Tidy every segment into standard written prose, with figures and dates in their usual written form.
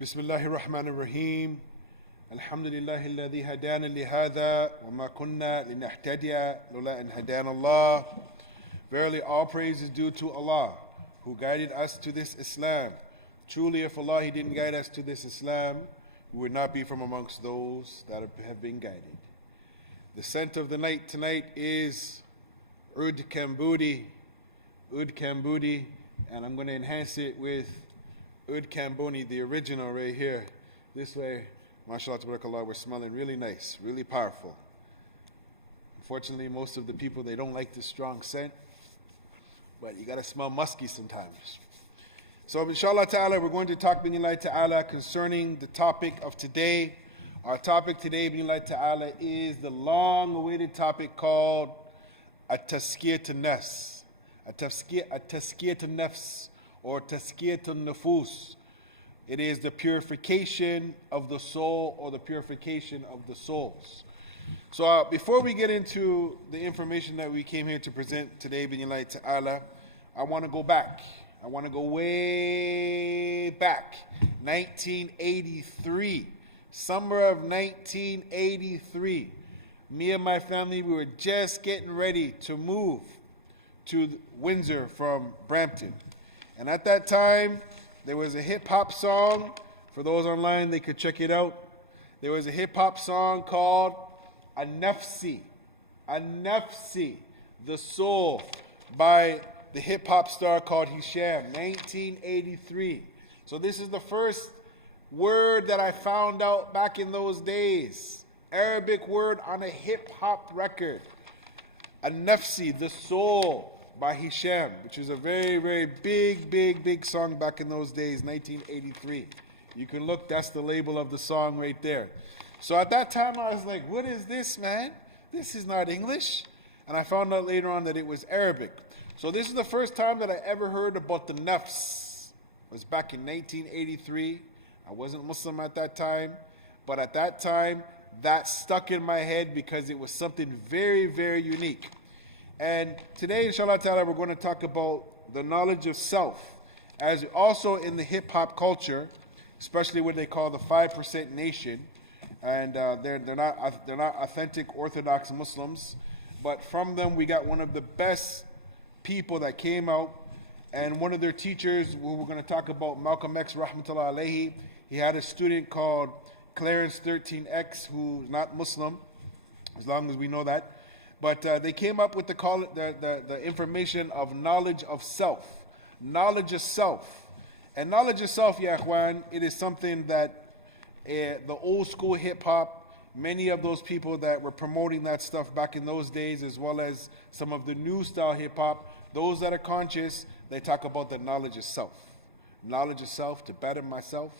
بسم الله الرحمن الرحيم الحمد لله الذي هدانا لهذا وما كنا لنهتدي لولا أن هدانا الله. Verily all praise is due to Allah who guided us to this Islam. Truly if Allah He didn't guide us to this Islam, we would not be from amongst those that have been guided. The scent of the night tonight is Oud Kambudi, and I'm going to enhance it with Oud Kamboni, the original right here. This way, mashallah, tabarakallah, we're smelling really nice, really powerful. Unfortunately, most of the people, they don't like the strong scent, but you got to smell musky sometimes. So, inshallah ta'ala, we're going to talk, bi'nillahi ta'ala, concerning the topic of today. Our topic today, bi'nillahi ta'ala, is the long-awaited topic called At-Tazkiyah nafs. At-Tazkiyah nafs, or Tazkiyah nafus. It is the purification of the soul, or the purification of the souls. So before we get into the information that we came here to present today, bi'nillahi ta'ala, I want to go back. I want to go way back. 1983. Summer of 1983. Me and my family, we were just getting ready to move to Windsor from Brampton. And at that time, there was a hip-hop song. For those online, they could check it out. There was a hip-hop song called Nafsi, the soul, by the hip-hop star called Hisham, 1983. So this is the first word that I found out back in those days. Arabic word on a hip-hop record. Nafsi, the soul, by Hisham, which is a very, very big song back in those days, 1983. You can look, that's the label of the song right there. So at that time, I was like, what is this, man? This is not English. And I found out later on that it was Arabic. So this is the first time that I ever heard about the nafs. It was back in 1983. I wasn't Muslim at that time. But at that time, that stuck in my head because it was something very, very unique. And today, inshallah ta'ala, we're going to talk about the knowledge of self. As also in the hip-hop culture, especially what they call the 5% nation, and they're not authentic Orthodox Muslims, but from them we got one of the best people that came out, and one of their teachers, who we're going to talk about, Malcolm X, rahmatullah alayhi, he had a student called Clarence 13X, who's not Muslim, as long as we know that. But they came up with the information of knowledge of self. Knowledge of self. And knowledge of self, ya ikhwan, it is something that the old school hip hop, many of those people that were promoting that stuff back in those days, as well as some of the new style hip hop, those that are conscious, they talk about the knowledge of self. Knowledge of self, to better myself.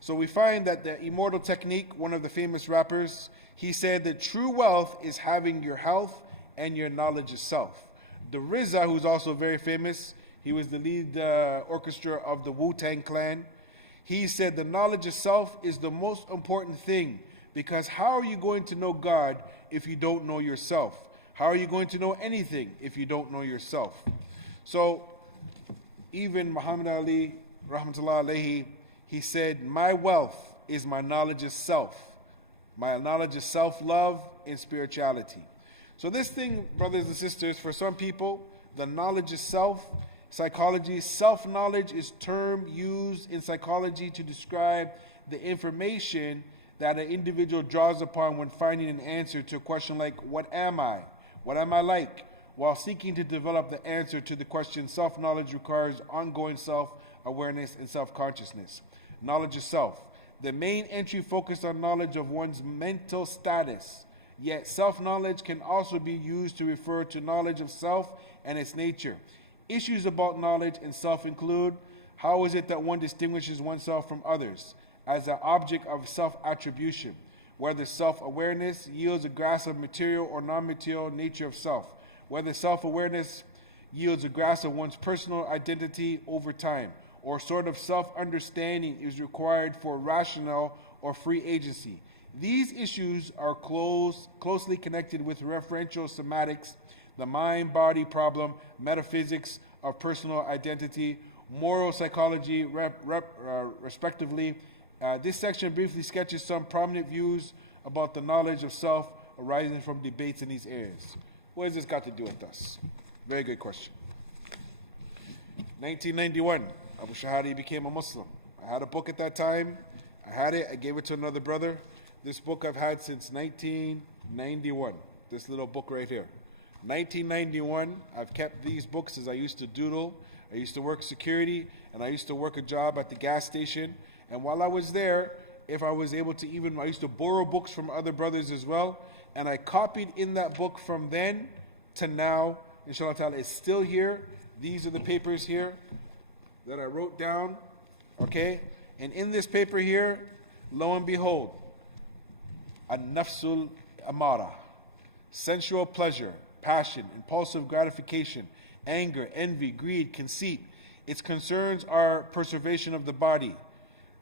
So we find that the Immortal Technique, one of the famous rappers, he said that true wealth is having your health and your knowledge of self. The RZA, who's also very famous, he was the lead orchestra of the Wu-Tang Clan. He said the knowledge of self is the most important thing, because how are you going to know God if you don't know yourself? How are you going to know anything if you don't know yourself? So even Muhammad Ali, rahmatullah alayhi, he said, my wealth is my knowledge of self. My knowledge of self-love and spirituality. So this thing, brothers and sisters, for some people, the knowledge of self, psychology, self-knowledge is term used in psychology to describe the information that an individual draws upon when finding an answer to a question like, what am I? What am I like? While seeking to develop the answer to the question, self-knowledge requires ongoing self-awareness and self-consciousness. Knowledge of self. The main entry focused on knowledge of one's mental status. Yet self-knowledge can also be used to refer to knowledge of self and its nature. Issues about knowledge and self include, how is it that one distinguishes oneself from others as an object of self-attribution, whether self-awareness yields a grasp of material or non-material nature of self, whether self-awareness yields a grasp of one's personal identity over time, or sort of self-understanding is required for rational or free agency. These issues are closely connected with referential semantics, the mind-body problem, metaphysics of personal identity, moral psychology, respectively, This section briefly sketches some prominent views about the knowledge of self arising from debates in these areas. What has this got to do with us? Very good question. 1991, Abu Shahadah became a Muslim. I had a book at that time. I had it. I gave it to another brother. This book I've had since 1991. This little book right here. 1991, I've kept these books as I used to doodle. I used to work security, and I used to work a job at the gas station. And while I was there, if I was able to I used to borrow books from other brothers as well. And I copied in that book from then to now. Inshallah ta'ala, it's still here. These are the papers here that I wrote down. Okay? And in this paper here, lo and behold, nafsul amara, sensual pleasure, passion, impulsive gratification, anger, envy, greed, conceit. Its concerns are preservation of the body,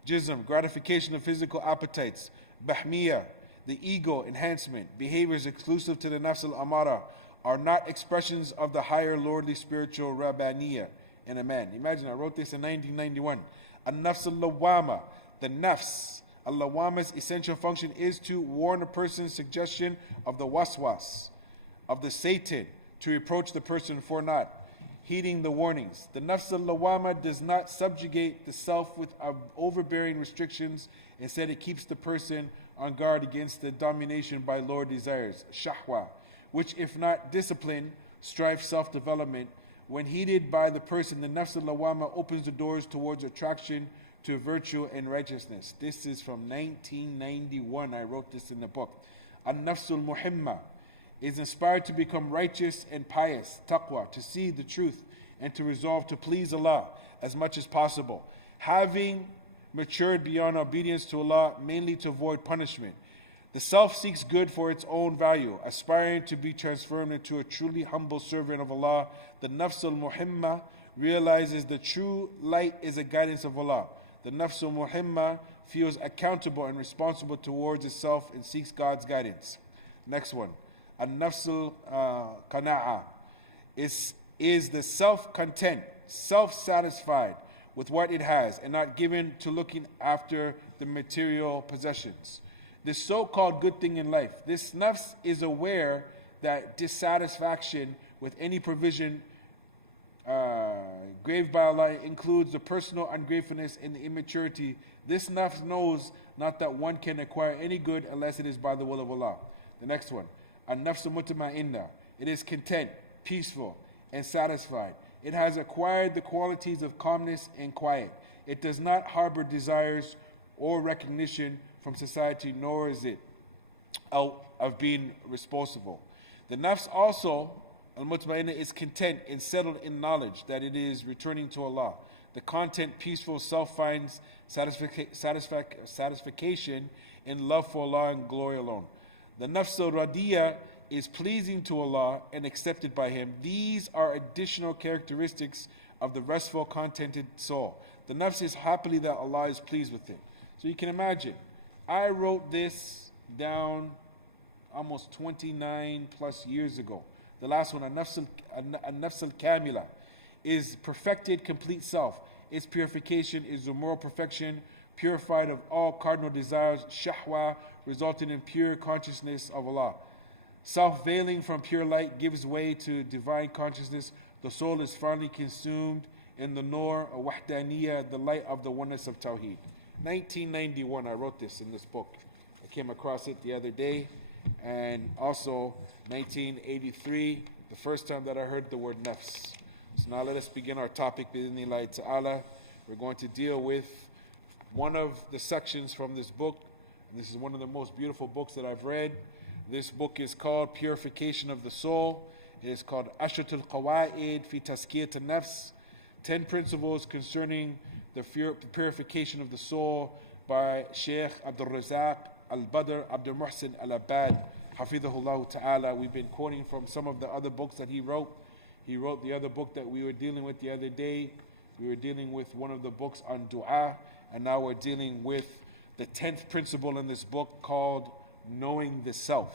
jism, gratification of physical appetites, bahmiya, the ego, enhancement, behaviors exclusive to the nafs al-amara, are not expressions of the higher lordly spiritual rabbaniya in a man. Imagine, I wrote this in 1991. An-nafs al-lawama, the nafs. Al-lawama's essential function is to warn a person's suggestion of the waswas, of the Satan, to reproach the person for not heeding the warnings. The nafs al-lawama does not subjugate the self with overbearing restrictions. Instead, it keeps the person on guard against the domination by lower desires, shahwa, which if not disciplined, strive self-development. When heeded by the person, the nafs al-lawama opens the doors towards attraction to virtue and righteousness. This is from 1991. I wrote this in the book. An-nafs al-muhimma is inspired to become righteous and pious, taqwa, to see the truth and to resolve to please Allah as much as possible. Having matured beyond obedience to Allah, mainly to avoid punishment. The self seeks good for its own value, aspiring to be transformed into a truly humble servant of Allah. The nafs al-muhimma realizes the true light is a guidance of Allah. The nafs al-muhimma feels accountable and responsible towards itself and seeks God's guidance. Next one. An-nafs al-qana'a is the self-content, self-satisfied with what it has and not given to looking after the material possessions. This so-called good thing in life. This nafs is aware that dissatisfaction with any provision graved by Allah includes the personal ungratefulness and the immaturity. This nafs knows not that one can acquire any good unless it is by the will of Allah. The next one. An-nafs mutma'inna. It is content, peaceful, and satisfied. It has acquired the qualities of calmness and quiet. It does not harbor desires or recognition from society, nor is it out of being responsible. The nafs also, al-mutma'inna, is content and settled in knowledge that it is returning to Allah. The content, peaceful self finds satisfaction in love for Allah and glory alone. The nafs al-radiyya is pleasing to Allah and accepted by Him. These are additional characteristics of the restful, contented soul. The nafs is happily that Allah is pleased with it. So you can imagine, I wrote this down almost 29 plus years ago. The last one, An-nafs al-kamila, is perfected, complete self. Its purification is the moral perfection, purified of all cardinal desires, shahwa, resulting in pure consciousness of Allah. Self-veiling from pure light gives way to divine consciousness. The soul is finally consumed in the nur, a wahdaniyya, the light of the oneness of Tawheed. 1991, I wrote this in this book. I came across it the other day. And also 1983, the first time that I heard the word nafs. So now let us begin our topic, bi'idhnillahi ta'ala. We're going to deal with one of the sections from this book. And this is one of the most beautiful books that I've read. This book is called Purification of the Soul. It is called Ashratul Qawaid fi Tazkiyah nafs, 10 principles concerning the purification of the soul, by Sheikh Abdul Razak Al-Badr Abdul Muhsin Al-Abad, Hafidhahullah Ta'ala. We've been quoting from some of the other books that he wrote. He wrote the other book that we were dealing with the other day. We were dealing with one of the books on dua, and now we're dealing with the 10th principle in this book called knowing the self.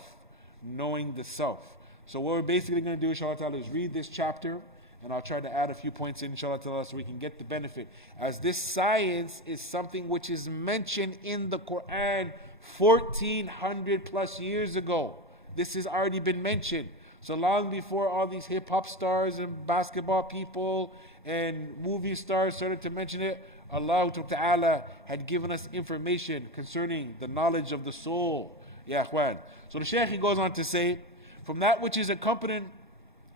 Knowing the self. So what we're basically going to do, inshallah ta'ala, is read this chapter, And I'll try to add a few points in, inshallah, so we can get the benefit. As this science is something which is mentioned in the Quran 1400 plus years ago. This has already been mentioned. So long before all these hip-hop stars and basketball people and movie stars started to mention it, Allah Ta'ala had given us information concerning the knowledge of the soul. Ya akhwan. So the Sheikh, he goes on to say, from that which is accompanied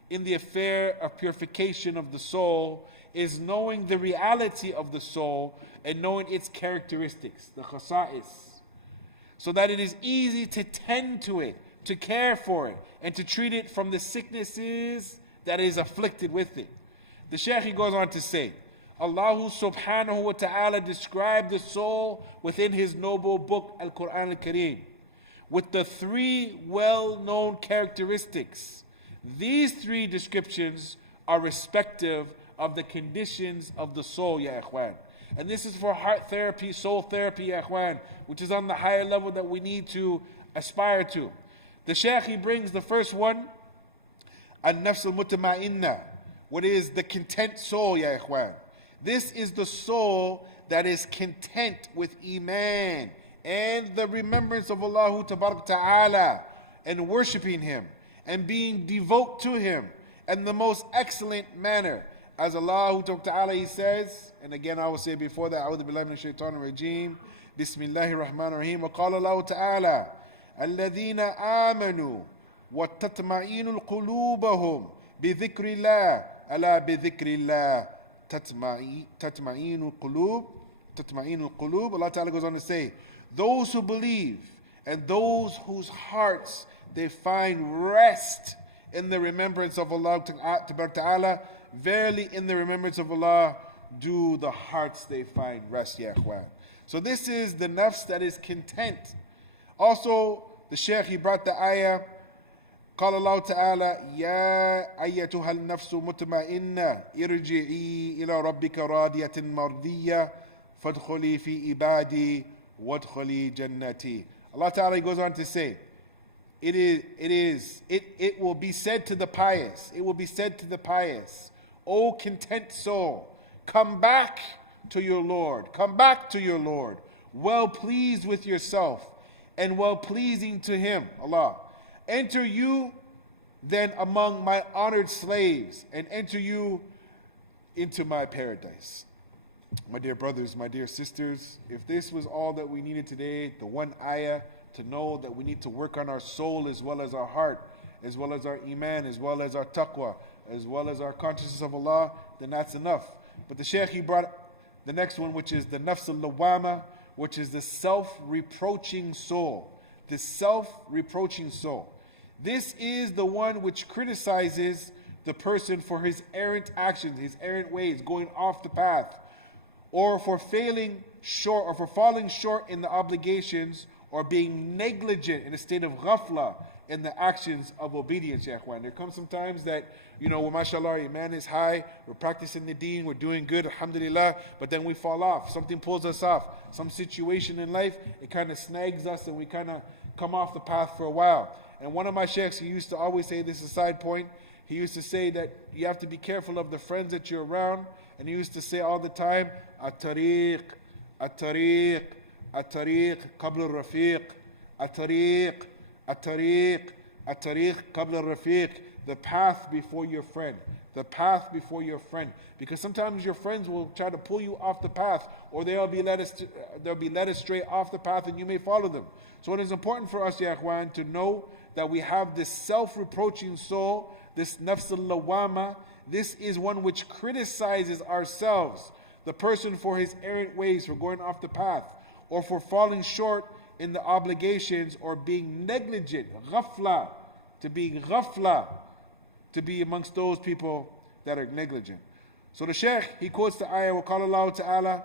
in the affair of purification of the soul is knowing the reality of the soul and knowing its characteristics, the khasa'is, so that it is easy to tend to it, to care for it, and to treat it from the sicknesses that is afflicted with it. The Shaykh, he goes on to say, Allah subhanahu wa ta'ala described the soul within his noble book, Al-Quran Al-Kareem, with the three well-known characteristics. These three descriptions are respective of the conditions of the soul, ya ikhwan. And this is for heart therapy, soul therapy, ya ikhwan, which is on the higher level that we need to aspire to. The Shaykh, he brings the first one, An-nafs al-mutma'inna, what is the content soul, ya ikhwan. This is the soul that is content with Iman and the remembrance of Allah Ta'ala and worshipping Him and being devout to Him in the most excellent manner. As Allah Ta'ala, He says, and again I will say before that, A'udhu billahi minash shaitanir rajeem, Bismillahir Rahmanir Rahim, wa qala Allah Ta'ala, Alladhina amanu wa tatma'inu qulubahum bi dhikrillah, ala bi dhikrillah tatma'inu qulub. Allah Ta'ala goes on to say, those who believe and those whose hearts they find rest in the remembrance of Allah Ta'ala, verily in the remembrance of Allah do the hearts they find rest, ya ikhwan. So this is the nafs that is content. Also, the Shaykh, he brought the ayah, قال الله تعالى يا أيتها النفس المطمئنة ارجعي إلى ربك راضية مرضية فادخلي في عبادي وادخلي جنتي. Allah Ta'ala goes on to say, it will be said to the pious, it will be said to the pious, O content soul, come back to your Lord, come back to your Lord, well pleased with yourself and well pleasing to Him, Allah. Enter you then among my honored slaves, and enter you into my paradise. My dear brothers, my dear sisters, if this was all that we needed today, the one ayah, to know that we need to work on our soul as well as our heart, as well as our iman, as well as our taqwa, as well as our consciousness of Allah, then that's enough. But the Shaykh, he brought the next one, which is the nafs al-lawama, which is the self-reproaching soul. The self-reproaching soul. This is the one which criticizes the person for his errant actions, his errant ways, going off the path, or for falling short in the obligations, or being negligent in a state of ghafla in the actions of obedience, ya ikhwan. There comes some times that, well, mashallah, iman is high, we're practicing the deen, we're doing good, alhamdulillah, but then we fall off. Something pulls us off. Some situation in life, it kind of snags us and we kind of come off the path for a while. And one of my sheikhs, he used to always say, this is a side point, he used to say that you have to be careful of the friends that you're around, and he used to say all the time, at-tariq, at-tariq, at-tariq, qabl al-rafiq, at-tariq, at-tariq, at-tariq, qabl al-rafiq, the path before your friend, the path before your friend. Because sometimes your friends will try to pull you off the path, or they'll be led astray off the path, and you may follow them. So it is important for us, ya ikhwan, to know that we have this self-reproaching soul, this nafs al-lawama. This is one which criticizes ourselves, the person for his errant ways, for going off the path, or for falling short in the obligations, or being negligent, ghafla, to be amongst those people that are negligent. So the Shaykh, he quotes the ayah, وَقَالَ اللَّهُ تَعَالَى,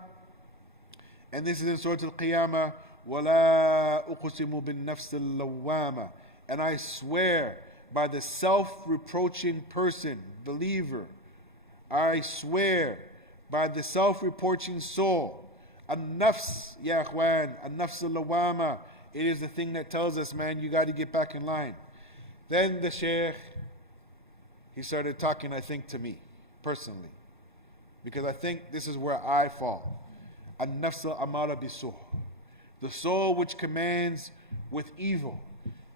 and this is in Surah Al-Qiyamah, وَلَا أُقْسِمُ بِالنَّفْسِ اللَّوَّامَةِ, and I swear by the self-reproaching person, believer, I swear by the self-reproaching soul, an-nafs, ya ikhwan, an-nafs al-lawama, it is the thing that tells us, man, you got to get back in line. Then the Shaykh, he started talking, I think, to me. personally, because I think this is where I fall. An-nafs amara bisuh, the soul which commands with evil.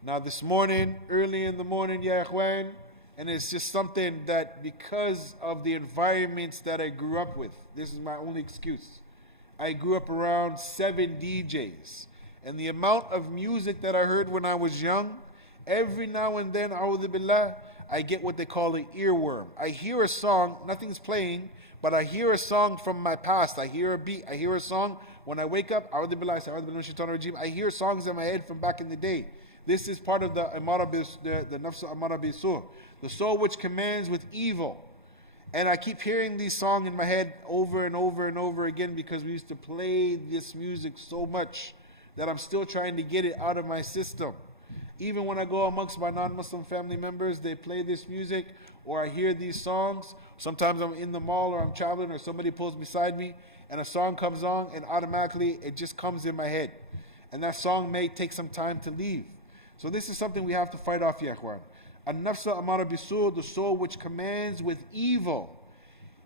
Now this morning, early in the morning, ya ikhwan, and it's just something that because of the environments that I grew up with, this is my only excuse. I grew up around 7 DJs. And the amount of music that I heard when I was young, every now and then, a'udhu billah, I get what they call an earworm. I hear a song, nothing's playing, but I hear a song from my past. I hear a beat, I hear a song. When I wake up, a'udhu billah, a'udhu billah shaitanir rajim, I hear songs in my head from back in the day. This is part of the nafs amara bisuh, the soul which commands with evil. And I keep hearing these songs in my head over and over and over again because we used to play this music so much that I'm still trying to get it out of my system. Even when I go amongst my non-Muslim family members, they play this music, or I hear these songs. Sometimes I'm in the mall or I'm traveling or somebody pulls beside me and a song comes on and automatically it just comes in my head. And that song may take some time to leave. So this is something we have to fight off, ya ikhwan. An-nafs amara bisuh, the soul which commands with evil.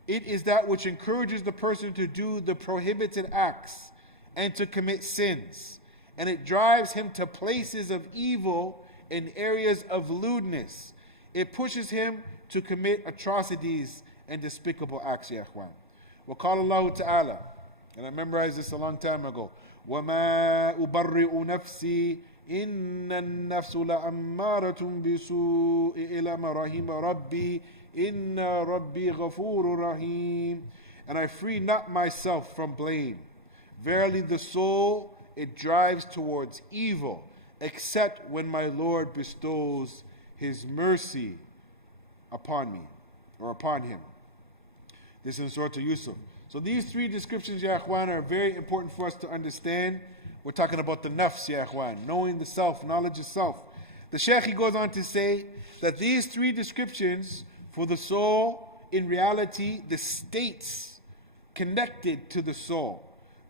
It is that which encourages the person to do the prohibited acts and to commit sins. And it drives him to places of evil and areas of lewdness. It pushes him to commit atrocities and despicable acts, ya ikhwan. وقال الله تعالى, and I memorized this a long time ago, وَمَا أُبَرِّئُ نَفْسِي إِنَّ النَّفْسُ لَأَمَّارَةٌ بِسُوءِ إِلَى مَا رَحِمَ رَبِّي إِنَّ رَبِّي غَفُورٌ رَحِيمٌ. And I free not myself from blame. Verily the soul, it drives towards evil, except when my Lord bestows His mercy upon me, or upon him. This is in Surah Yusuf. So these 3 descriptions, ya ikhwan, are very important for us to understand. We're talking about the nafs, ya ikhwan, knowing the self, knowledge of self. The Sheikh, he goes on to say that these 3 descriptions for the soul, in reality, the states connected to the soul.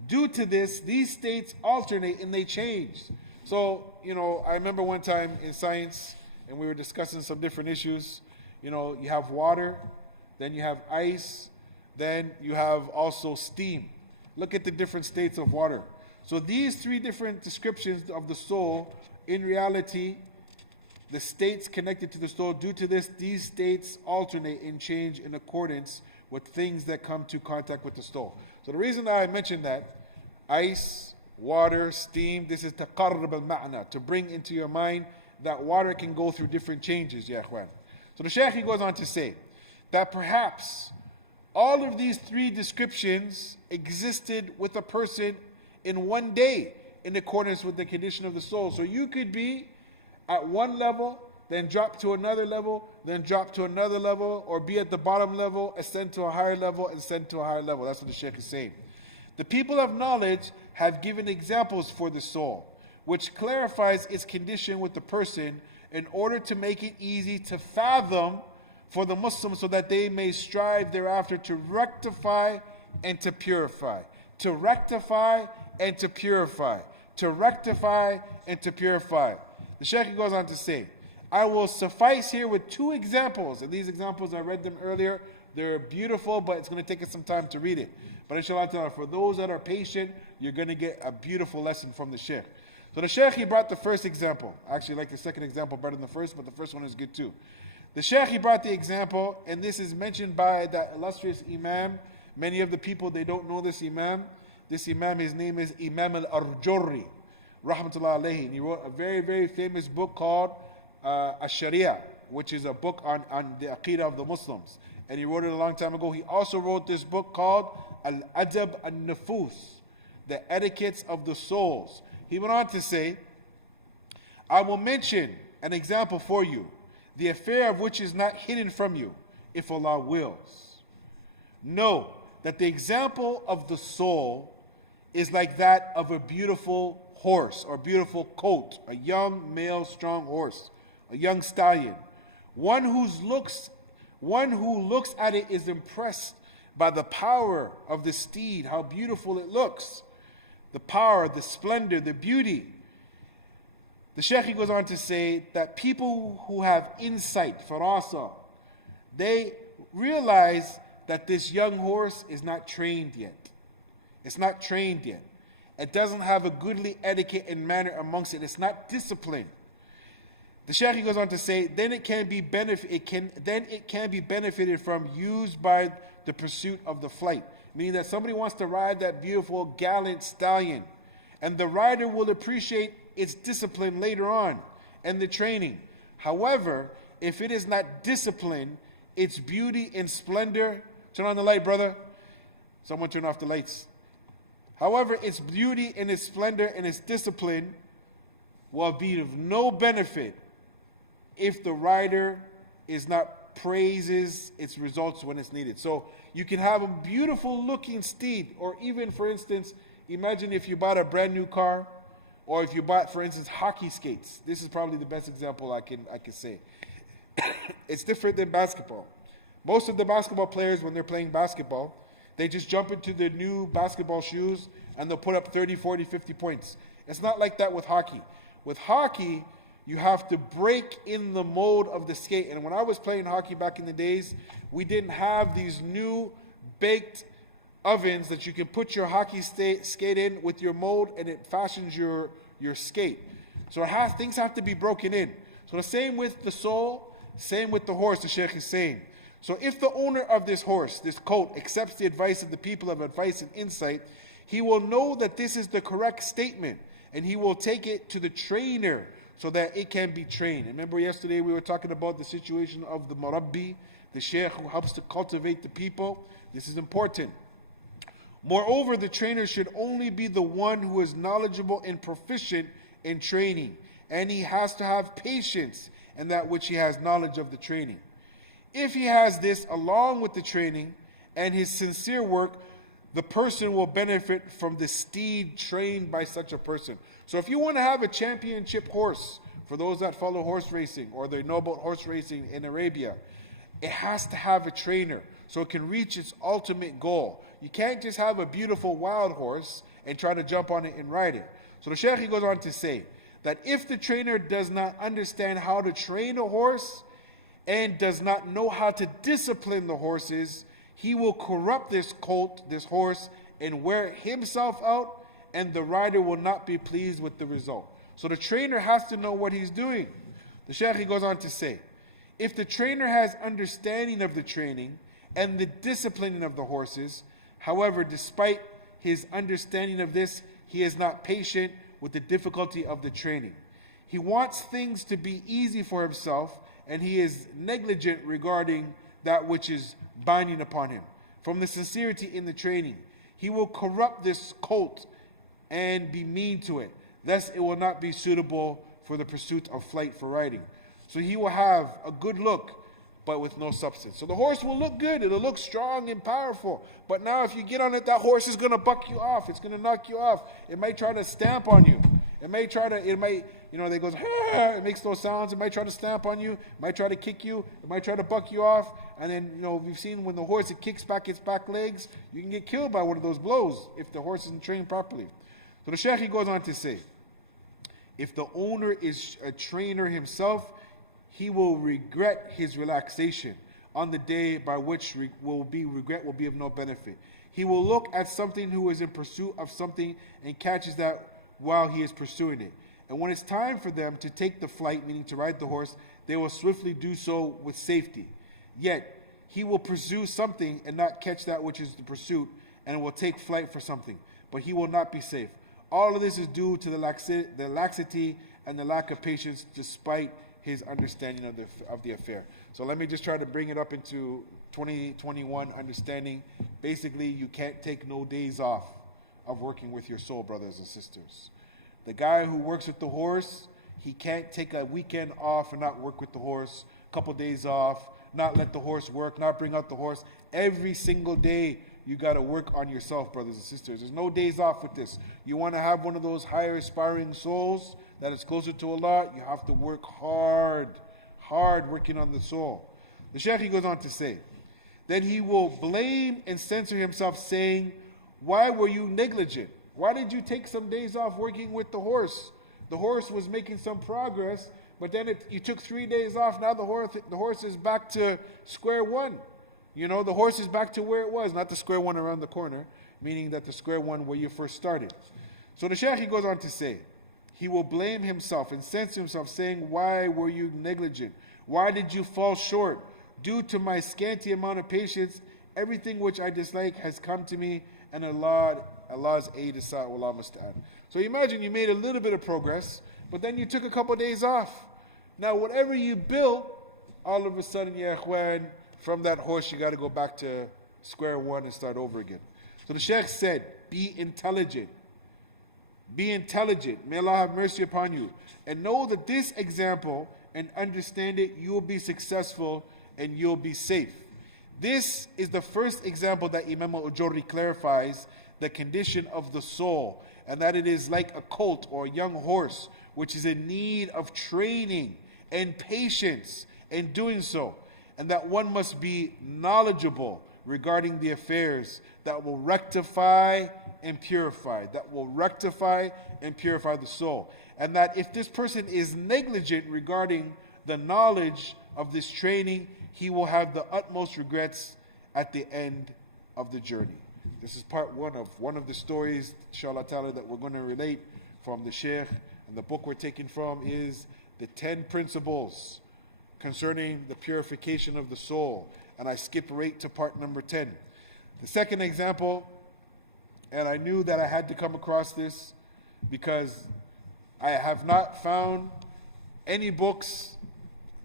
Due to this, these states alternate and they change. So, I remember one time in science, and we were discussing some different issues. You have water, then you have ice, then you have also steam. Look at the different states of water. So these 3 different descriptions of the soul, in reality, the states connected to the soul, due to this, these states alternate and change in accordance with things that come to contact with the soul. So the reason that I mentioned that, ice, water, steam, this is taqarrub al-ma'na, to bring into your mind that water can go through different changes, ya ikhwan. So the Sheikh, he goes on to say that perhaps all of these 3 descriptions existed with a person in one day in accordance with the condition of the soul. So you could be at one level, then drop to another level, then drop to another level, or be at the bottom level, ascend to a higher level, and ascend to a higher level. That's what the Sheikh is saying. The people of knowledge have given examples for the soul, which clarifies its condition with the person in order to make it easy to fathom for the Muslims so that they may strive thereafter to rectify and to purify. To rectify and to purify. To rectify and to purify. The Sheikh goes on to say, I will suffice here with 2 examples. And these examples, I read them earlier. They're beautiful, but it's going to take us some time to read it. But inshallah, for those that are patient, you're going to get a beautiful lesson from the Sheikh. So the Sheikh, he brought the first example. I actually like the second example better than the first, but the first one is good too. The Sheikh, he brought the example, and this is mentioned by the illustrious Imam. Many of the people, they don't know this Imam. This Imam, his name is Imam al-Arjurri, rahmatullah alayhi. And he wrote a very, very famous book called Al-Sharia, which is a book on the Aqeedah of the Muslims. And he wrote it a long time ago. He also wrote this book called Al-Adab al-Nufus, the etiquettes of the souls. He went on to say, I will mention an example for you, the affair of which is not hidden from you, if Allah wills. Know that the example of the soul is like that of a beautiful horse or beautiful colt, a young male strong horse, a young stallion. One who looks at it is impressed by the power of the steed, how beautiful it looks. The power, the splendor, the beauty. The Sheikh goes on to say that people who have insight, farasa, they realize that this young horse is not trained yet. It's not trained yet. It doesn't have a goodly etiquette and manner amongst it. It's not disciplined. The Sheikh goes on to say, then it can be benefited from, used by the pursuit of the flight. Meaning that somebody wants to ride that beautiful, gallant stallion, and the rider will appreciate its discipline later on and the training. However, if it is not disciplined, its beauty and splendor, turn on the light, brother. Someone turn off the lights. However, its beauty and its splendor and its discipline will be of no benefit if the rider is not praises its results when it's needed. So you can have a beautiful looking steed, or even, for instance, imagine if you bought a brand new car, or if you bought, for instance, hockey skates. This is probably the best example I can say. It's different than basketball. Most of the basketball players, when they're playing basketball, they just jump into the new basketball shoes and they'll put up 30, 40, 50 points. It's not like that with hockey. With hockey, you have to break in the mold of the skate. And when I was playing hockey back in the days, we didn't have these new baked ovens that you can put your hockey skate in with your mold, and it fashions your skate. So things have to be broken in. So the same with the soul, same with the horse, the Sheikh is saying. So if the owner of this horse, this colt, accepts the advice of the people of advice and insight, he will know that this is the correct statement, and he will take it to the trainer so that it can be trained. Remember yesterday we were talking about the situation of the murabbi, the sheikh who helps to cultivate the people. This is important. Moreover, the trainer should only be the one who is knowledgeable and proficient in training, and he has to have patience in that which he has knowledge of the training. If he has this along with the training and his sincere work, the person will benefit from the steed trained by such a person. So if you want to have a championship horse, for those that follow horse racing or they know about horse racing in Arabia, it has to have a trainer so it can reach its ultimate goal. You can't just have a beautiful wild horse and try to jump on it and ride it. So the Sheikh goes on to say that if the trainer does not understand how to train a horse and does not know how to discipline the horses, he will corrupt this colt, this horse, and wear himself out, and the rider will not be pleased with the result. So the trainer has to know what he's doing. The Sheikh goes on to say, if the trainer has understanding of the training and the disciplining of the horses, however, despite his understanding of this, he is not patient with the difficulty of the training. He wants things to be easy for himself, and he is negligent regarding that which is binding upon him. From the sincerity in the training, he will corrupt this colt and be mean to it. Thus, it will not be suitable for the pursuit of flight for riding. So he will have a good look, but with no substance. So the horse will look good. It'll look strong and powerful. But now if you get on it, that horse is going to buck you off. It's going to knock you off. It might try to stamp on you. They goes, it makes those sounds. It might try to stamp on you. It might try to kick you. It might try to buck you off. And then, we've seen when the horse, it kicks back its back legs, you can get killed by one of those blows if the horse isn't trained properly. So the Sheikh goes on to say, if the owner is a trainer himself, he will regret his relaxation on the day by which regret will be of no benefit. He will look at something who is in pursuit of something and catches that while he is pursuing it. And when it's time for them to take the flight, meaning to ride the horse, they will swiftly do so with safety. Yet he will pursue something and not catch that which is the pursuit, and will take flight for something, but he will not be safe. All of this is due to the laxity and the lack of patience, despite his understanding of the affair. So let me just try to bring it up into 2021 understanding. Basically, you can't take no days off of working with your soul, brothers and sisters. The guy who works with the horse, he can't take a weekend off and not work with the horse, a couple days off, not let the horse work, not bring out the horse. Every single day, you got to work on yourself, brothers and sisters. There's no days off with this. You want to have one of those higher aspiring souls that is closer to Allah, you have to work hard working on the soul. The Sheikh goes on to say, then he will blame and censor himself, saying, why were you negligent? Why did you take some days off working with the horse? The horse was making some progress, but then you took 3 days off. Now the horse is back to square one. the horse is back to where it was, not the square one around the corner, meaning that the square one where you first started. So the Sheikh, he goes on to say, he will blame himself and censor himself, saying, why were you negligent? Why did you fall short? Due to my scanty amount of patience, everything which I dislike has come to me, and Allah's aid is sought. Allah musta'an. So imagine you made a little bit of progress, but then you took a couple of days off. Now whatever you built, all of a sudden, ya ikhwan, from that horse you got to go back to square one and start over again. So the Sheikh said, be intelligent. Be intelligent. May Allah have mercy upon you. And know that this example, and understand it, you will be successful and you'll be safe. This is the first example that Imam al-Ujurri clarifies the condition of the soul, and that it is like a colt or a young horse, which is in need of training and patience in doing so, and that one must be knowledgeable regarding the affairs that will rectify and purify, the soul. And that if this person is negligent regarding the knowledge of this training, he will have the utmost regrets at the end of the journey. This is part one of the stories, inshallah ta'ala, that we're going to relate from the Sheikh. And the book we're taking from is the 10 principles concerning the purification of the soul. And I skip right to part number 10. The second example, and I knew that I had to come across this because I have not found any books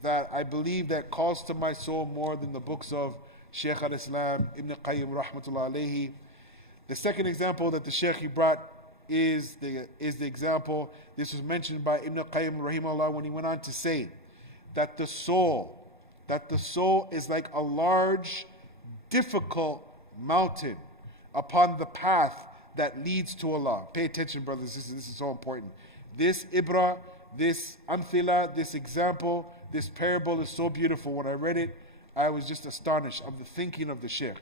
that I believe that calls to my soul more than the books of Sheikh al-Islam, Ibn Qayyim rahmatullah alayhi. The second example that the Sheikh he brought is the example, this was mentioned by Ibn Qayyim rahimahullah when he went on to say that the soul is like a large, difficult mountain upon the path that leads to Allah. Pay attention, brothers, this is so important. This ibra, this amthila, this example, this parable is so beautiful. When I read it, I was just astonished of the thinking of the Sheikh.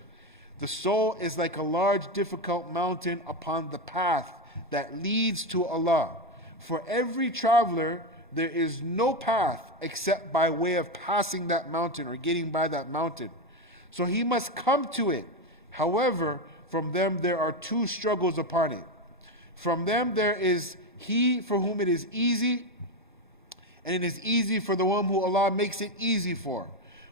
The soul is like a large, difficult mountain upon the path that leads to Allah. For every traveler, there is no path except by way of passing that mountain or getting by that mountain. So he must come to it. However, from them there are two struggles upon it. From them there is he for whom it is easy, and it is easy for the one who Allah makes it easy for.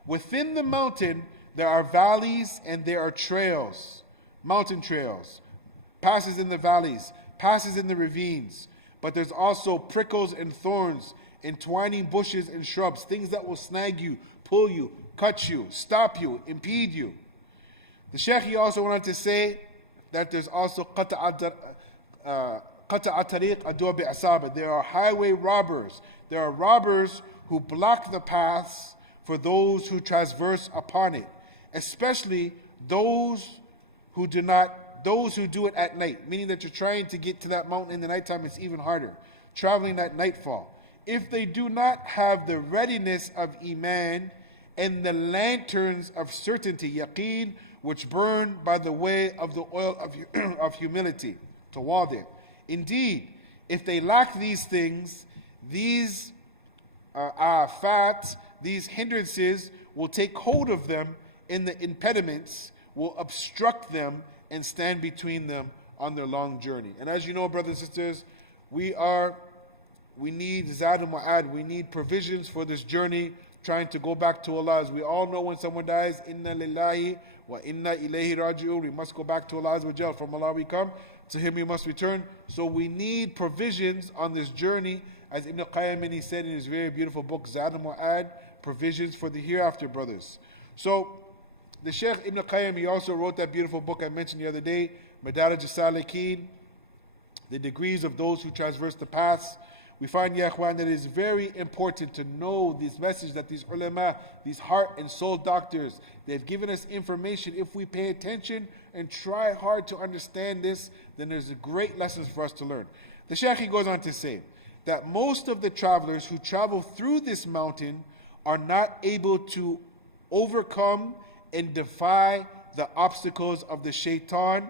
Within the mountain there are valleys and there are trails, mountain trails, passes in the valleys, passes in the ravines. But there's also prickles and thorns, entwining bushes and shrubs, things that will snag you, pull you, cut you, stop you, impede you. The Sheikh he also went on to say that there's also there are highway robbers. There are robbers who block the paths for those who traverse upon it, especially those who do it at night, meaning that you're trying to get to that mountain in the nighttime. It's even harder, traveling at nightfall. If they do not have the readiness of iman and the lanterns of certainty, yaqeen, which burn by the way of the oil of humility, tawadih. Indeed, if they lack these things, these these hindrances will take hold of them, and the impediments will obstruct them and stand between them on their long journey. And as you know, brothers and sisters, we need zad and ma'ad, we need provisions for this journey, trying to go back to Allah. As we all know, when someone dies, inna lillahi wa inna ilayhi raji'un, we must go back to Allah Azza wa Jal. From Allah we come, to Him we must return. So we need provisions on this journey, as Ibn Qayyim he said in his very beautiful book, Zad al-Mu'ad, provisions for the hereafter, brothers. So the Sheikh Ibn Qayyim, he also wrote that beautiful book I mentioned the other day, Madaraj al-Salikin, the degrees of those who traverse the paths. We find, ya ikhwan, that it is very important to know this message that these ulama, these heart and soul doctors, they've given us information. If we pay attention and try hard to understand this, then there's a great lessons for us to learn. The Sheikh he goes on to say that most of the travelers who travel through this mountain are not able to overcome and defy the obstacles of the shaitan,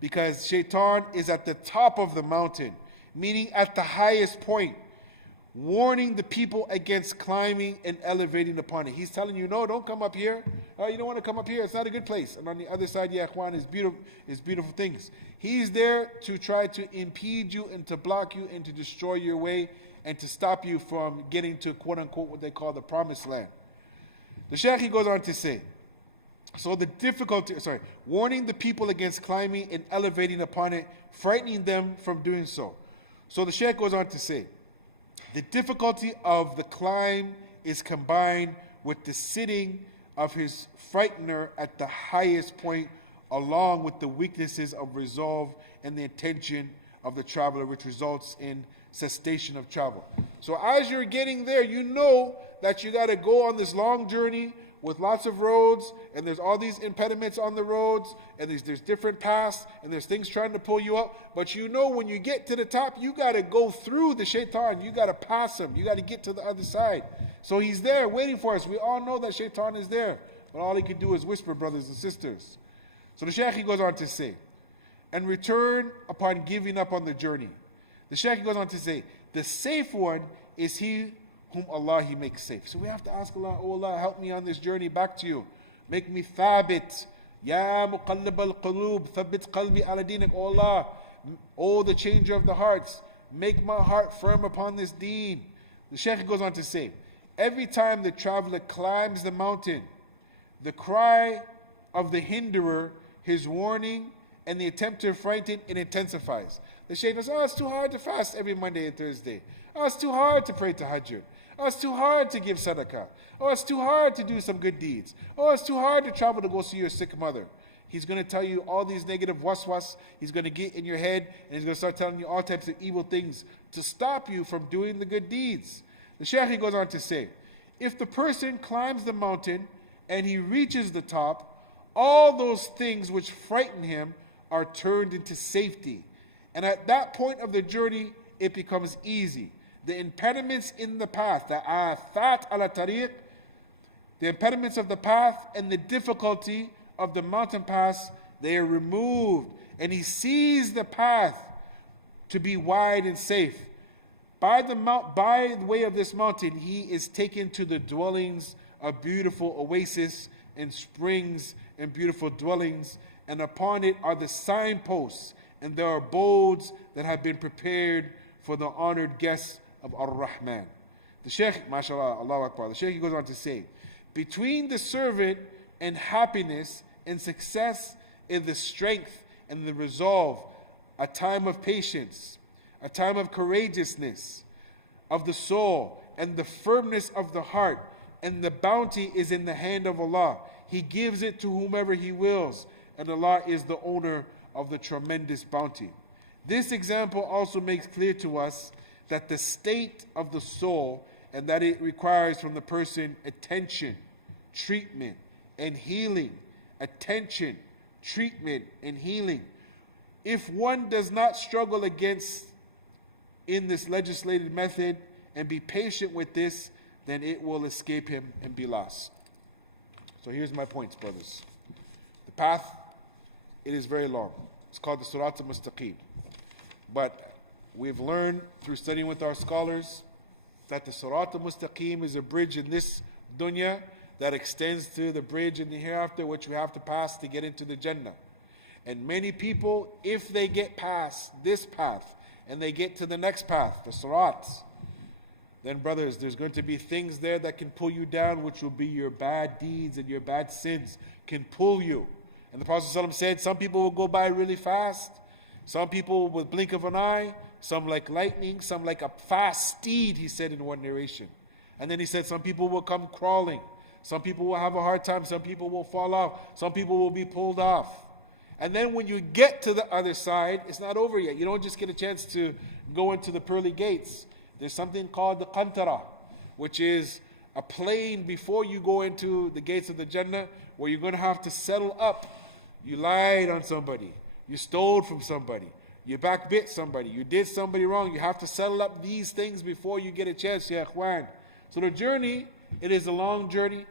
because shaitan is at the top of the mountain, meaning at the highest point, warning the people against climbing and elevating upon it. He's telling you, no, don't come up here. Oh, you don't want to come up here. It's not a good place. And on the other side, ya ikhwan, is beautiful things. He's there to try to impede you and to block you and to destroy your way and to stop you from getting to quote unquote what they call the promised land. The Sheikh, he goes on to say, warning the people against climbing and elevating upon it, frightening them from doing so. So the Sheikh goes on to say, the difficulty of the climb is combined with the sitting of his frightener at the highest point, along with the weaknesses of resolve and the intention of the traveler, which results in cessation of travel. So as you're getting there, you know that you got to go on this long journey with lots of roads, and there's all these impediments on the roads, and there's different paths, and there's things trying to pull you up. But you know when you get to the top, you got to go through the shaitan. You got to pass him. You got to get to the other side. So he's there waiting for us. We all know that shaitan is there. But all he can do is whisper, brothers and sisters. So the Shaykh, he goes on to say, and return upon giving up on the journey. The Shaykh goes on to say, the safe one is he whom Allah, he makes safe. So we have to ask Allah, oh Allah, help me on this journey back to you. Make me thabit. Ya muqallib al-qulub, thabbit qalbi ala dinik. Oh Allah, oh the changer of the hearts, make my heart firm upon this deen. The Shaykh goes on to say, every time the traveler climbs the mountain, the cry of the hinderer, his warning, and the attempt to frighten, it intensifies. The Shaykh says, oh, it's too hard to fast every Monday and Thursday. Oh, it's too hard to pray tahajjud. Oh, it's too hard to give sadaqah. Oh, it's too hard to do some good deeds. Oh, it's too hard to travel to go see your sick mother. He's going to tell you all these negative waswas. He's going to get in your head, and he's going to start telling you all types of evil things to stop you from doing the good deeds. The Shaykh goes on to say, if the person climbs the mountain and he reaches the top, all those things which frighten him are turned into safety. And at that point of the journey, it becomes easy. The impediments in the path, the afat ala tariq, the impediments of the path and the difficulty of the mountain pass, they are removed. And he sees the path to be wide and safe. By the way of this mountain, he is taken to the dwellings of beautiful oases and springs and beautiful dwellings. And upon it are the signposts and there are abodes that have been prepared for the honored guests of Ar-Rahman. The Shaykh, mashallah, Allahu Akbar, the Shaykh goes on to say, between the servant and happiness and success is the strength and the resolve, a time of patience, a time of courageousness of the soul and the firmness of the heart, and the bounty is in the hand of Allah. He gives it to whomever He wills, and Allah is the owner of the tremendous bounty. This example also makes clear to us that the state of the soul and that it requires from the person attention, treatment, and healing. Attention, treatment, and healing. If one does not struggle against in this legislated method and be patient with this, then it will escape him and be lost. So here's my points, brothers. The path, it is very long. It's called the Sirat al-Mustaqim. But we've learned through studying with our scholars that the Sirat al-Mustaqim is a bridge in this dunya that extends to the bridge in the hereafter, which we have to pass to get into the Jannah. And many people, if they get past this path and they get to the next path, the Sirat, then brothers, there's going to be things there that can pull you down, which will be your bad deeds and your bad sins can pull you. And the Prophet ﷺ said, some people will go by really fast, some people with blink of an eye, some like lightning, some like a fast steed, he said in one narration. And then he said some people will come crawling, some people will have a hard time, some people will fall off, some people will be pulled off. And then when you get to the other side, it's not over yet. You don't just get a chance to go into the pearly gates. There's something called the qantara, which is a plane before you go into the gates of the Jannah, where you're going to have to settle up. You lied on somebody, you stole from somebody, you backbit somebody, you did somebody wrong. You have to settle up these things before you get a chance, ya ikhwan. So the journey, it is a long journey.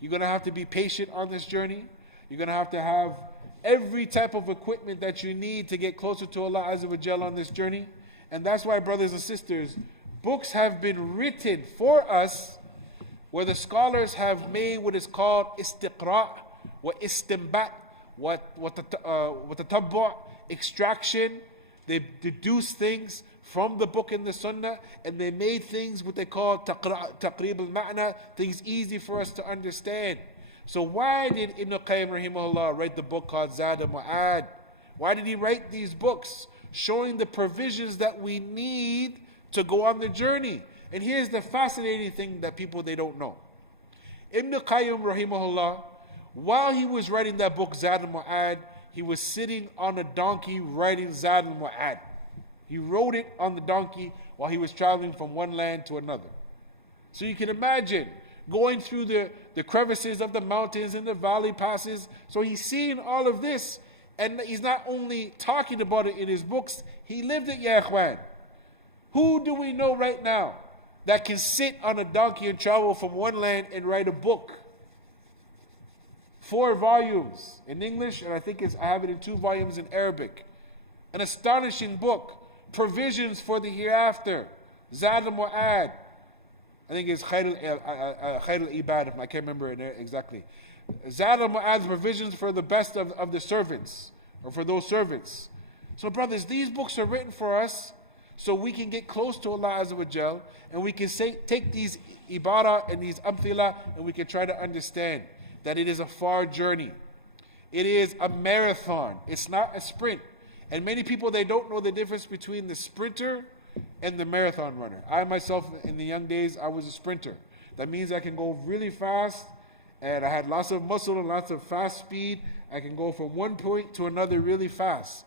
You're going to have to be patient on this journey. You're going to have every type of equipment that you need to get closer to Allah Azza wa Jalla on this journey. And that's why, brothers and sisters, books have been written for us where the scholars have made what is called istiqra' wa istinbat wa tatabbu' extraction. They deduce things from the book and the sunnah, and they made things what they call taqrib al-ma'na, things easy for us to understand. So why did Ibn Qayyim rahimahullah write the book called Zad al-Ma'ad? Why did he write these books? Showing the provisions that we need to go on the journey. And here's the fascinating thing that people, they don't know. Ibn Qayyim rahimahullah, while he was writing that book Zad al-Ma'ad, he was sitting on a donkey writing Zad al-Ma'ad. He wrote it on the donkey while he was traveling from one land to another. So you can imagine going through the crevices of the mountains and the valley passes. So he's seeing all of this, and he's not only talking about it in his books, he lived it, ya ikhwan. Who do we know right now that can sit on a donkey and travel from one land and write a book? 4 volumes in English, and I think I have it in 2 volumes in Arabic. An astonishing book. Provisions for the hereafter. Zad al-Mu'ad. I think it's Khair al-Ibad, I can't remember it exactly. Zad al-Mu'ad, provisions for the best of the servants, or for those servants. So brothers, these books are written for us so we can get close to Allah Azza wa Jal, and we can take these ibarah and these amthila, and we can try to understand that it is a far journey. It is a marathon. It's not a sprint. And many people, they don't know the difference between the sprinter and the marathon runner. I myself, in the young days, I was a sprinter. That means I can go really fast, and I had lots of muscle and lots of fast speed. I can go from one point to another really fast.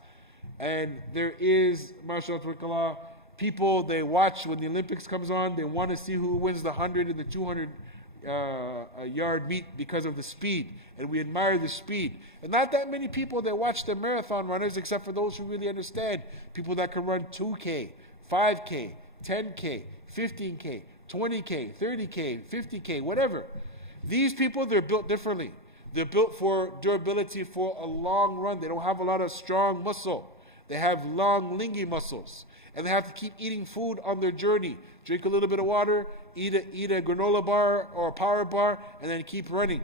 And there is, mashallah, people, they watch when the Olympics comes on, they want to see who wins the 100 and the 200 yard meet because of the speed, and we admire the speed. And not that many people that watch the marathon runners, except for those who really understand. People that can run 2K, 5K, 10K, 15K, 20K, 30K, 50K, whatever. These people, they're built differently. They're built for durability for a long run. They don't have a lot of strong muscle. They have long, lingy muscles. And they have to keep eating food on their journey. Drink a little bit of water, eat a granola bar or a power bar, and then keep running.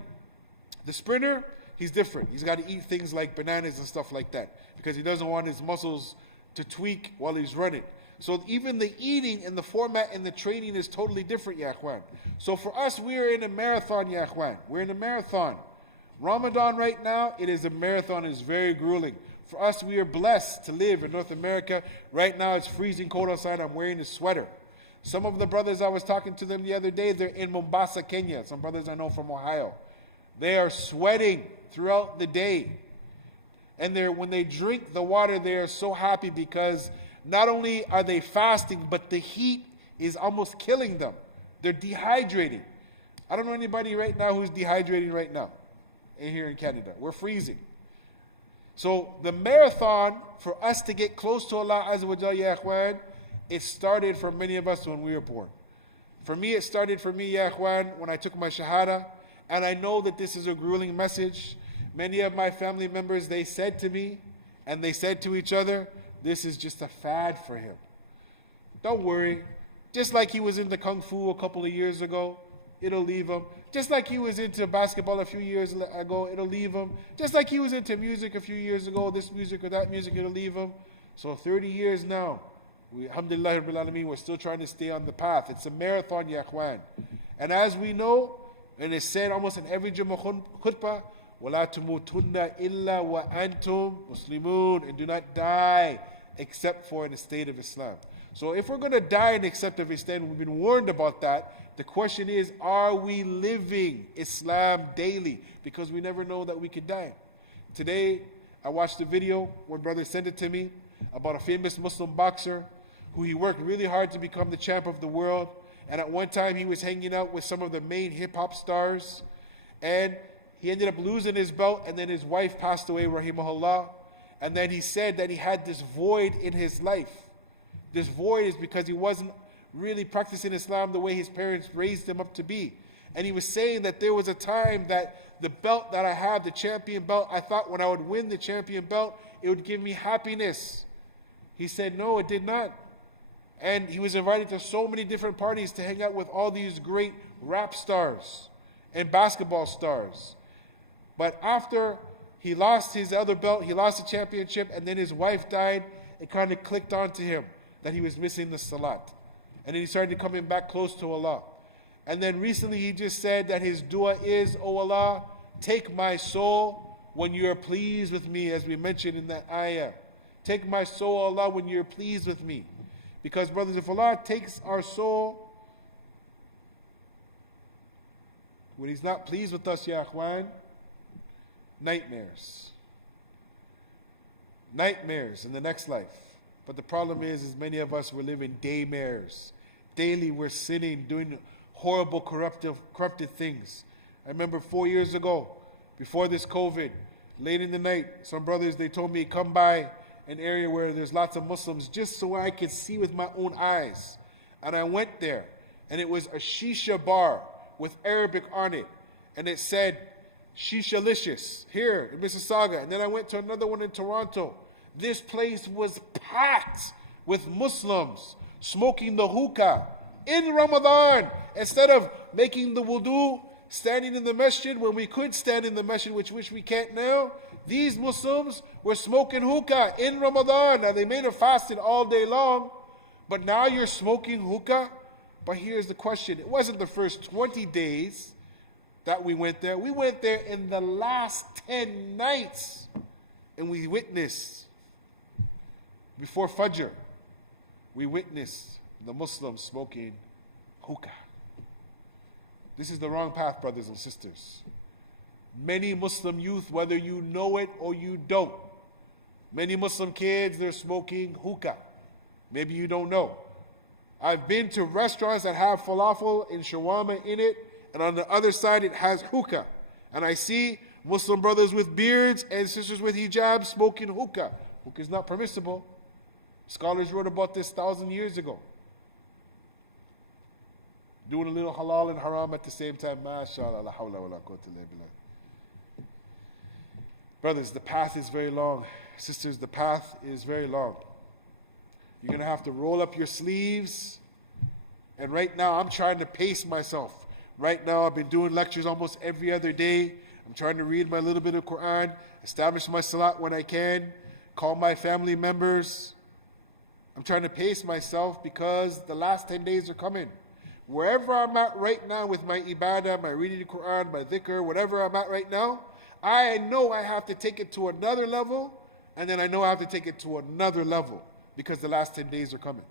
The sprinter, he's different. He's got to eat things like bananas and stuff like that because he doesn't want his muscles to tweak while he's running. So even the eating and the format and the training is totally different, ya ikhwan. So for us, we are in a marathon, ya ikhwan. We're in a marathon. Ramadan right now, it is a marathon. It's very grueling. For us, we are blessed to live in North America. Right now, it's freezing cold outside. I'm wearing a sweater. Some of the brothers, I was talking to them the other day, they're in Mombasa, Kenya. Some brothers I know from Ohio. They are sweating throughout the day. And when they drink the water, they are so happy because not only are they fasting, but the heat is almost killing them. They're dehydrating. I don't know anybody right now who's dehydrating right now here in Canada. We're freezing. So the marathon, for us to get close to Allah Azza wa Jalla, ya ikhwan, it started for many of us when we were born. For me, it started for me, ya ikhwan, when I took my Shahadah. And I know that this is a grueling message. Many of my family members, they said to me, and they said to each other, this is just a fad for him. Don't worry. Just like he was into Kung Fu a couple of years ago, it'll leave him. Just like he was into basketball a few years ago, it'll leave him. Just like he was into music a few years ago, this music or that music, it'll leave him. So 30 years now, alhamdulillah, we're still trying to stay on the path. It's a marathon, ya ikhwan. And as we know, and it's said almost in every Jummah khutbah, وَلَا تُمُوتُنَّ إِلَّا وَأَنْتُمْ مُسْلِمُونَ, and do not die except for in the state of Islam. So if we're going to die in the state of Islam, we've been warned about that. The question is, are we living Islam daily? Because we never know that we could die. Today, I watched a video, one brother sent it to me, about a famous Muslim boxer who he worked really hard to become the champ of the world. And at one time, he was hanging out with some of the main hip-hop stars. And he ended up losing his belt, and then his wife passed away, rahimahullah. And then he said that he had this void in his life. This void is because he wasn't really practicing Islam the way his parents raised him up to be. And he was saying that there was a time that the belt that I have, the champion belt, I thought when I would win the champion belt, it would give me happiness. He said, no, it did not. And he was invited to so many different parties to hang out with all these great rap stars and basketball stars. But after he lost his other belt, he lost the championship, and then his wife died, it kind of clicked onto him that he was missing the salat. And then he started coming back close to Allah. And then recently he just said that his dua is, "Oh Allah, take my soul when you are pleased with me," as we mentioned in that ayah. Take my soul, Allah, when you're pleased with me. Because, brothers, if Allah takes our soul when He's not pleased with us, ya akhwan, nightmares. Nightmares in the next life. But the problem is many of us, we're living daymares. Daily we're sinning, doing horrible, corrupted things. I remember 4 years ago, before this COVID, late in the night, some brothers, they told me, come by an area where there's lots of Muslims, just so I could see with my own eyes. And I went there, and it was a shisha bar with Arabic on it. And it said, Shisha-licious, here in Mississauga. And then I went to another one in Toronto. This place was packed with Muslims smoking the hookah in Ramadan. Instead of making the wudu, standing in the masjid when we could stand in the masjid, which we can't now, these Muslims were smoking hookah in Ramadan. Now they may have fasted all day long, but now you're smoking hookah? But here's the question. It wasn't the first 20 days that we went there. We went there in the last 10 nights. And we witnessed, before Fajr, we witnessed the Muslims smoking hookah. This is the wrong path, brothers and sisters. Many Muslim youth, whether you know it or you don't, many Muslim kids, they're smoking hookah. Maybe you don't know. I've been to restaurants that have falafel and shawarma in it, and on the other side it has hookah. And I see Muslim brothers with beards and sisters with hijab smoking hookah. Hookah is not permissible. Scholars wrote about this 1,000 years ago. Doing a little halal and haram at the same time. MashaAllah, la hawla wa la quwwata illa billah. Brothers, the path is very long. Sisters, the path is very long. You're going to have to roll up your sleeves. And right now, I'm trying to pace myself. Right now, I've been doing lectures almost every other day. I'm trying to read my little bit of Quran, establish my salat when I can, call my family members. I'm trying to pace myself because the last 10 days are coming. Wherever I'm at right now with my ibadah, my reading the Quran, my dhikr, whatever I'm at right now, I know I have to take it to another level, and then I know I have to take it to another level because the last 10 days are coming.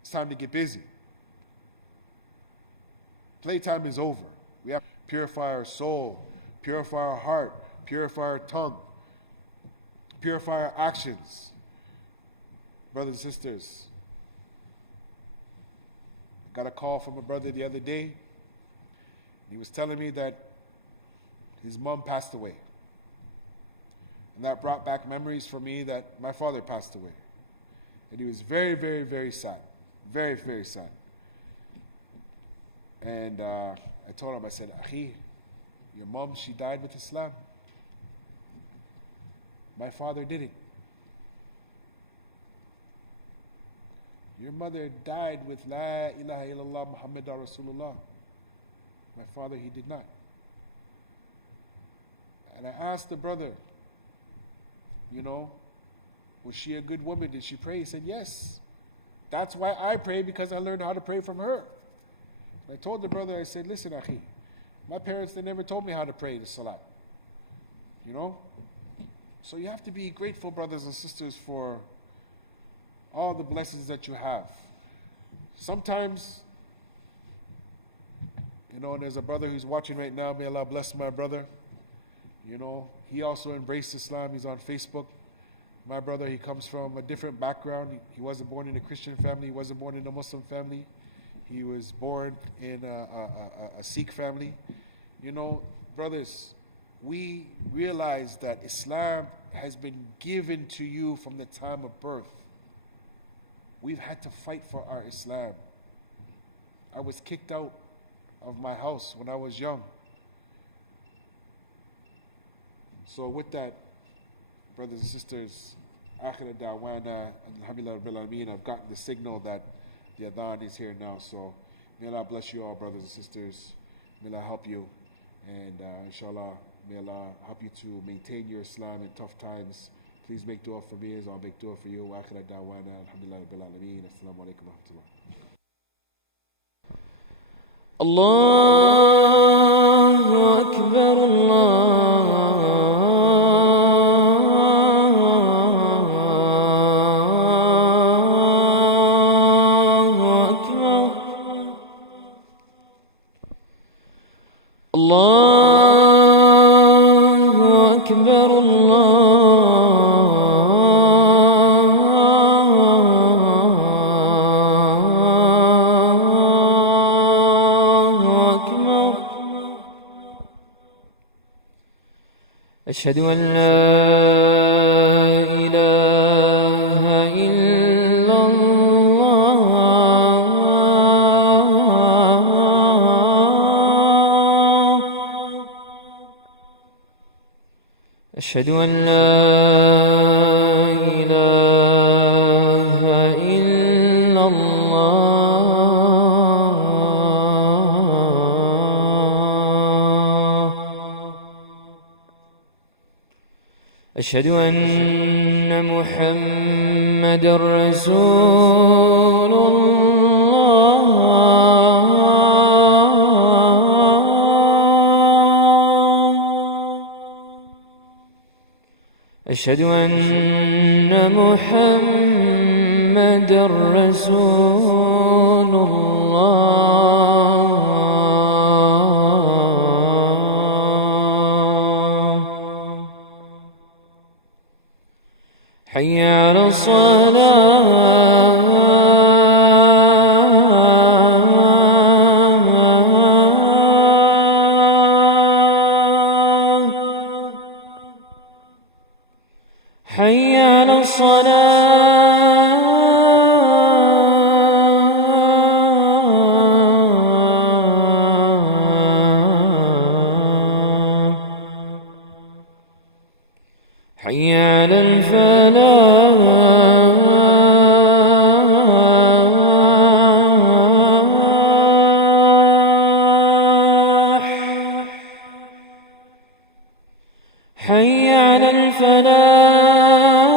It's time to get busy. Playtime is over. We have to purify our soul, purify our heart, purify our tongue, purify our actions. Brothers and sisters, I got a call from a brother the other day. He was telling me that his mom passed away. And that brought back memories for me that my father passed away. And he was very, very, very sad. Very, very sad. And I told him, I said, Akhi, your mom, she died with Islam. My father didn't. Your mother died with La ilaha illallah Muhammadur Rasulullah. My father, he did not. And I asked the brother, was she a good woman? Did she pray? He said, yes. That's why I pray, because I learned how to pray from her. I told the brother, I said, listen, Akhi, my parents, they never told me how to pray the salat. So you have to be grateful, brothers and sisters, for all the blessings that you have. Sometimes, and there's a brother who's watching right now, may Allah bless my brother. He also embraced Islam. He's on Facebook. My brother, he comes from a different background. He wasn't born in a Christian family. He wasn't born in a Muslim family. He was born in a Sikh family. Brothers, we realize that Islam has been given to you from the time of birth. We've had to fight for our Islam. I was kicked out of my house when I was young. So with that, brothers and sisters, Akhir da'wana, alhamdulillah rabbil alameen, I've gotten the signal that the adhan is here now. So may Allah bless you all, brothers and sisters. May Allah help you. And inshallah, may Allah help you to maintain your Islam in tough times. Please make dua for me as I'll make dua for you. Wa akhira da'wana alhamdulillah rabbil alameen. Assalamu alaikum wa rahmatullah. Allahu Akbar, Allahu Akbar, أشهد أن لا إله إلا الله أشهد أن لا إله إلا أشهد أن محمدًا رسول الله أشهد أن محمدًا رسول حي على الصلاة حي على الصلاة حي على الفلاح حي على الفلاح